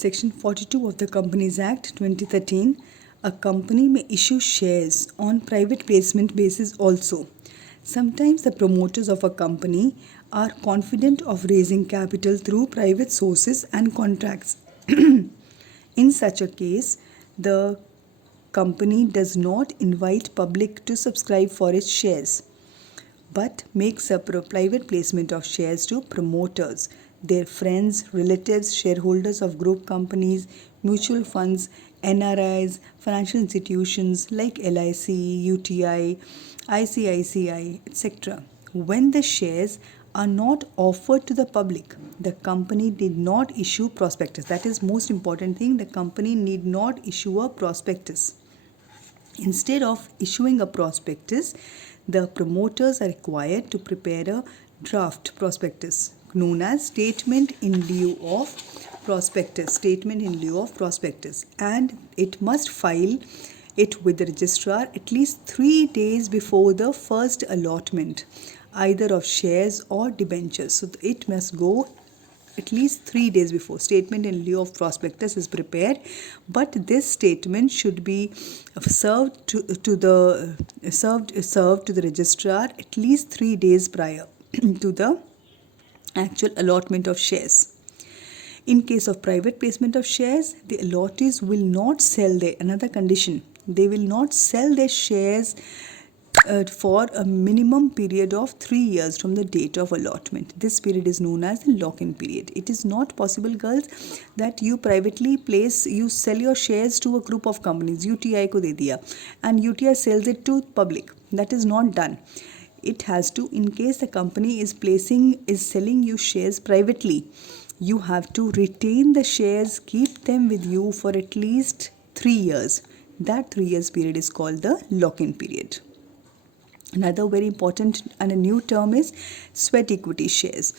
Section 42 of the Companies Act 2013, a company may issue shares on private placement basis also. Sometimes the promoters of a company are confident of raising capital through private sources and contracts. In such a case, the company does not invite public to subscribe for its shares, but makes a private placement of shares to promoters, their friends, relatives, shareholders of group companies, mutual funds, NRIs, financial institutions like LIC, UTI, ICICI, etc. When the shares are not offered to the public, the company did not issue prospectus. That is most important thing. The company need not issue a prospectus. Instead of issuing a prospectus, the promoters are required to prepare a draft prospectus known as statement in lieu of prospectus, and it must file it with the registrar at least 3 days before the first allotment, either of shares or debentures. So it must go at least 3 days before. Statement in lieu of prospectus is prepared, but this statement should be served to the registrar at least 3 days prior to the actual allotment of shares. In case of private placement of shares, the allottees will not sell another condition. They will not sell their shares for a minimum period of 3 years from the date of allotment. This period is known as the lock-in period. It is not possible, girls, that you sell your shares to a group of companies, UTI ko de diya, and UTI sells it to public. That is not done. It has to, in case the company is selling you shares privately, you have to retain the shares, keep them with you for at least 3 years. That 3 years period is called the lock-in period. Another very important and a new term is sweat equity shares.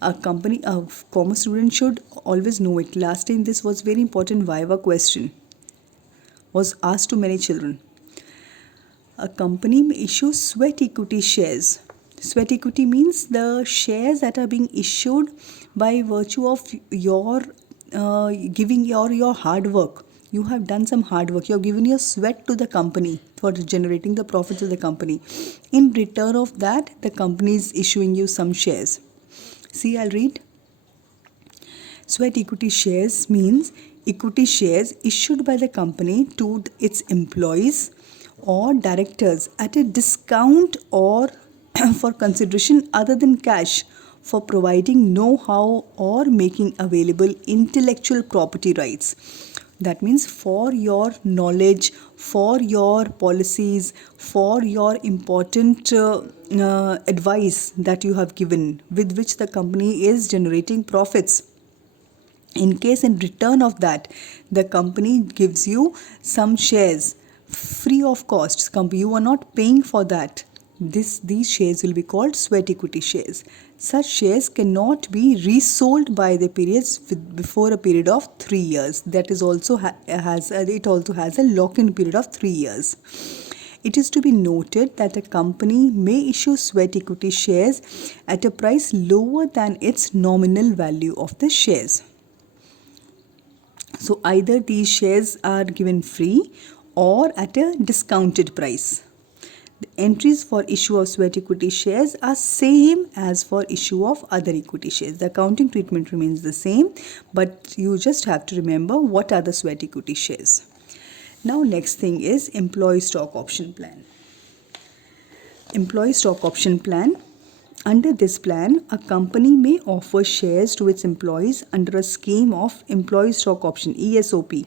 A commerce student should always know it. Last time this was very important Viva question, was asked to many children. A company may issue sweat equity shares. Sweat equity means the shares that are being issued by virtue of your giving your hard work. You have done some hard work. You have given your sweat to the company for generating the profits of the company. In return of that, the company is issuing you some shares. See, I'll read. Sweat equity shares means equity shares issued by the company to its employees or directors at a discount or for consideration other than cash, for providing know-how or making available intellectual property rights. That means for your knowledge, for your policies, for your important advice that you have given, with which the company is generating profits. In case in return of that, the company gives you some shares free of cost. You are not paying for that. These shares will be called sweat equity shares. Such shares cannot be resold by the periods before a period of 3 years. That is also has a lock-in period of 3 years. It is to be noted that a company may issue sweat equity shares at a price lower than its nominal value of the shares. So either these shares are given free or at a discounted price. The entries for issue of sweat equity shares are same as for issue of other equity shares. The accounting treatment remains the same, but you just have to remember what are the sweat equity shares. Now next thing is employee stock option plan. Employee stock option plan. Under this plan, a company may offer shares to its employees under a scheme of employee stock option ESOP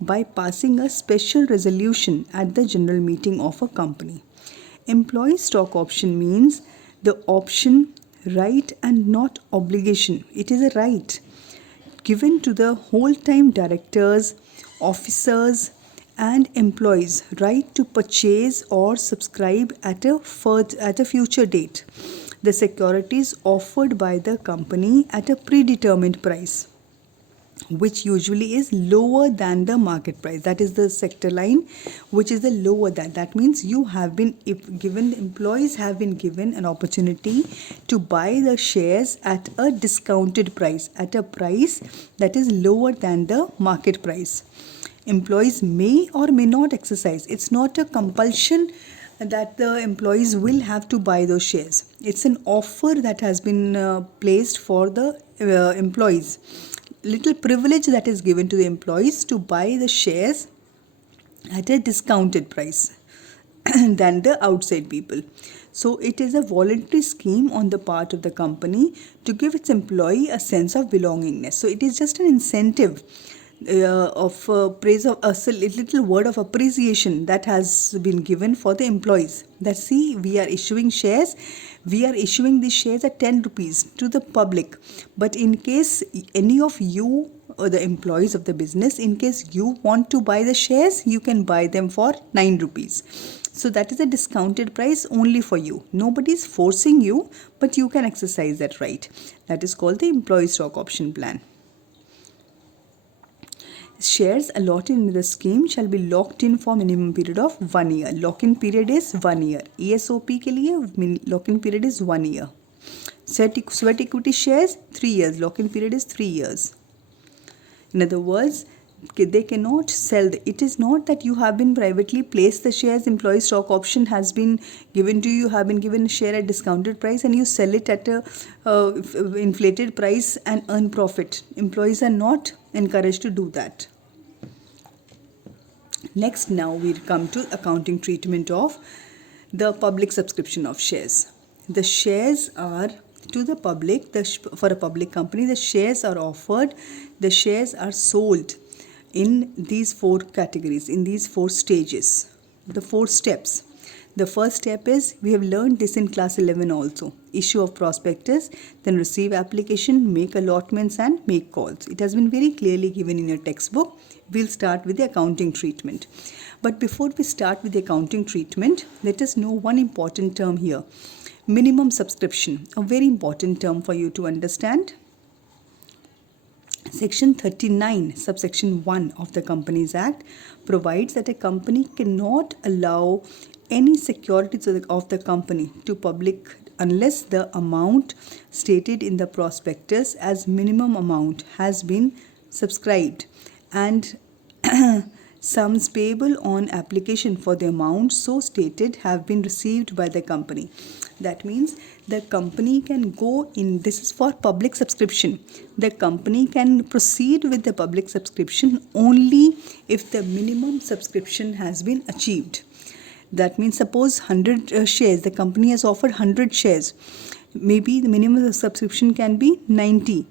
by passing a special resolution at the general meeting of a company. Employee stock option means the option, right, and not obligation. It is a right given to the whole-time directors, officers, and employees, right to purchase or subscribe at a future date the securities offered by the company at a predetermined price. which usually is lower than the market price. That is the sector line which is the lower than. That means you have been, if given, employees have been given an opportunity to buy the shares at a discounted price, at a price that is lower than the market price. Employees may or may not exercise. It's not a compulsion that the employees will have to buy those shares. It's an offer that has been placed for the employees. Little privilege that is given to the employees to buy the shares at a discounted price than the outside people. So it is a voluntary scheme on the part of the company to give its employee a sense of belongingness. So it is just an incentive of praise, of a little word of appreciation that has been given for the employees. That see, we are issuing shares, we are issuing these shares at 10 rupees to the public. But in case any of you or the employees of the business, in case you want to buy the shares, you can buy them for 9 rupees. So that is a discounted price only for you. Nobody is forcing you, but you can exercise that right. That is called the employee stock option plan. Shares allotted in the scheme shall be locked in for minimum period of 1 year. Lock-in period is 1 year. ESOP के लिए lock-in period is 1 year. Sweat equity shares 3 years. Lock-in period is 3 years. In other words, they cannot sell. It is not that you have been privately placed the shares, employee stock option has been given to you, have been given a share at discounted price and you sell it at a inflated price and earn profit. Employees are not encouraged to do that. Next, now we come to accounting treatment of the public subscription of shares. The shares are to the public, for a public company, the shares are offered, the shares are sold in these 4 categories, in these 4 stages, the 4 steps. The first step is, we have learned this in class 11 also, issue of prospectus, then receive application, make allotments and make calls. It has been very clearly given in your textbook. We'll start with the accounting treatment. But before we start with the accounting treatment, let us know one important term here. Minimum subscription, a very important term for you to understand. Section 39, subsection 1 of the Companies Act provides that a company cannot allow any securities of the company to public unless the amount stated in the prospectus as minimum amount has been subscribed and sums payable on application for the amount so stated have been received by the company. That means the company can go in, this is for public subscription. The company can proceed with the public subscription only if the minimum subscription has been achieved. That means suppose 100 shares, the company has offered 100 shares. Maybe the minimum subscription can be 90.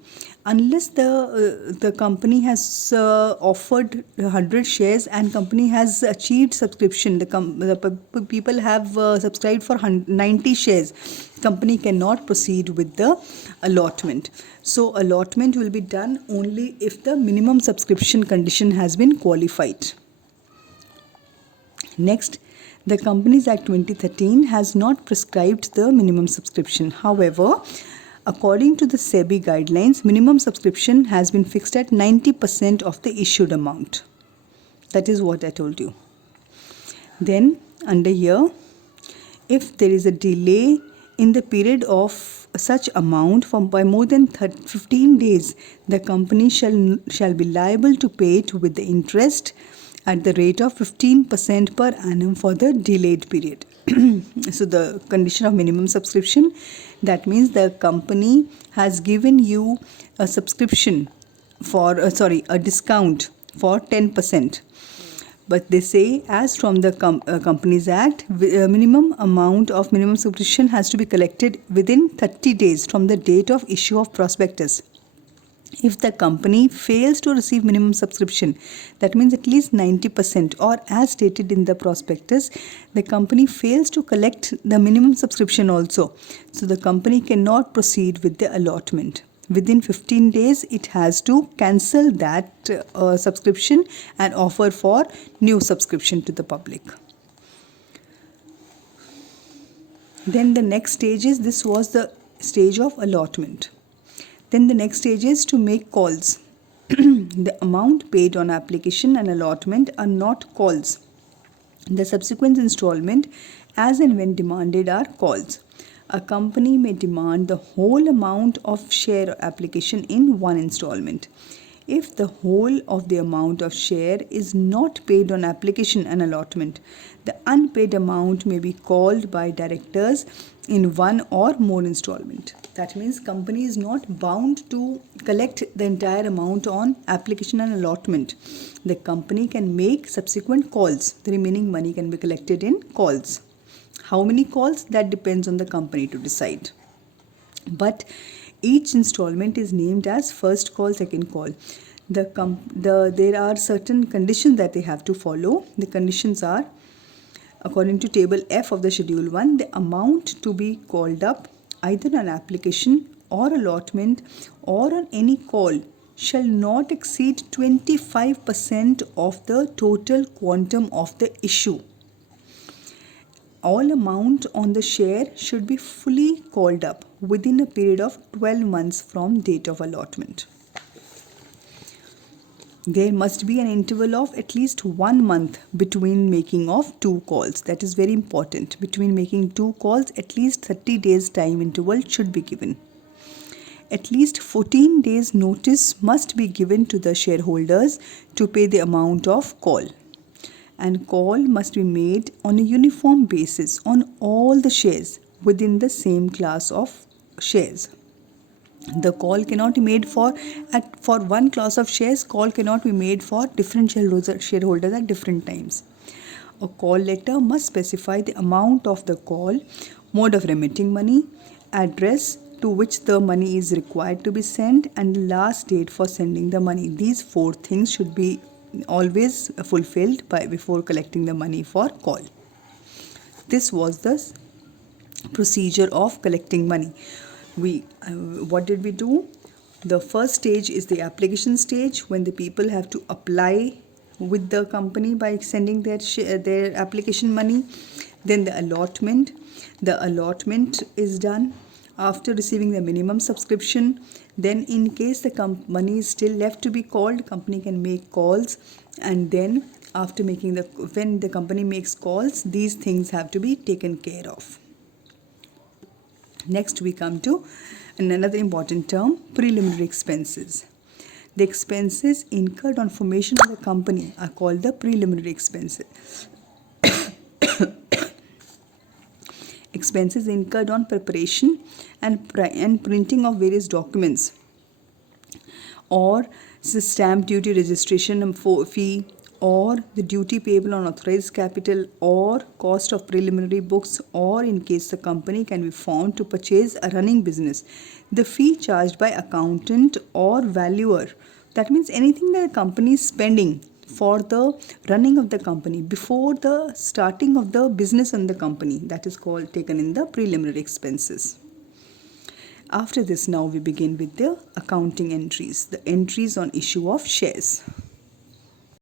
Unless the company has offered 100 shares and company has achieved subscription, the people have subscribed for 90 shares, company cannot proceed with the allotment. So allotment will be done only if the minimum subscription condition has been qualified. Next, the Companies Act 2013 has not prescribed the minimum subscription. However, according to the SEBI guidelines, minimum subscription has been fixed at 90% of the issued amount. That is what I told you. Then, under here, if there is a delay in the period of such amount by more than 15 days, the company shall be liable to pay it with the interest at the rate of 15% per annum for the delayed period. So the condition of minimum subscription, that means the company has given you a subscription for a discount for 10%. But they say, as from the Companies Act, minimum amount of minimum subscription has to be collected within 30 days from the date of issue of prospectus. If the company fails to receive minimum subscription, that means at least 90%, or as stated in the prospectus, the company fails to collect the minimum subscription also. So the company cannot proceed with the allotment. Within 15 days, it has to cancel that subscription and offer for new subscription to the public. Then the next stage is, this was the stage of allotment. Then the next stage is to make calls. The amount paid on application and allotment are not calls. The subsequent installment as and when demanded are calls. A company may demand the whole amount of share application in one installment. If the whole of the amount of share is not paid on application and allotment, the unpaid amount may be called by directors in one or more installment. That means company is not bound to collect the entire amount on application and allotment. The company can make subsequent calls. The remaining money can be collected in calls. How many calls? That depends on the company to decide. But each installment is named as first call, second call. There are certain conditions that they have to follow. The conditions are, according to table F of the schedule 1, the amount to be called up either on application or allotment or on any call shall not exceed 25% of the total quantum of the issue. All amount on the share should be fully called up within a period of 12 months from date of allotment. There must be an interval of at least 1 month between making of 2 calls. That is very important. Between making 2 calls, at least 30 days time interval should be given. At least 14 days notice must be given to the shareholders to pay the amount of call. And call must be made on a uniform basis on all the shares within the same class of shares. The call cannot be made for one class of shares. Call cannot be made for different shareholders at different times. A call letter must specify the amount of the call, mode of remitting money, address to which the money is required to be sent, and the last date for sending the money. These 4 things should be always fulfilled before collecting the money for call. This was the procedure of collecting money. What did we do? The first stage is the application stage, when the people have to apply with the company by sending their application money. Then the allotment. The allotment is done after receiving the minimum subscription. Then in case the money is still left to be called, company can make calls, and then after when the company makes calls, these things have to be taken care of. Next we come to another important term, preliminary expenses. The expenses incurred on formation of the company are called the preliminary expenses. Expenses incurred on preparation and printing of various documents, or stamp duty, registration fee, or the duty payable on authorized capital, or cost of preliminary books, or in case the company can be found to purchase a running business, the fee charged by accountant or valuer. That means anything that the company is spending for the running of the company before the starting of the business in the company, that is called taken in the preliminary expenses. After this, now we begin with the accounting entries, the entries on issue of shares.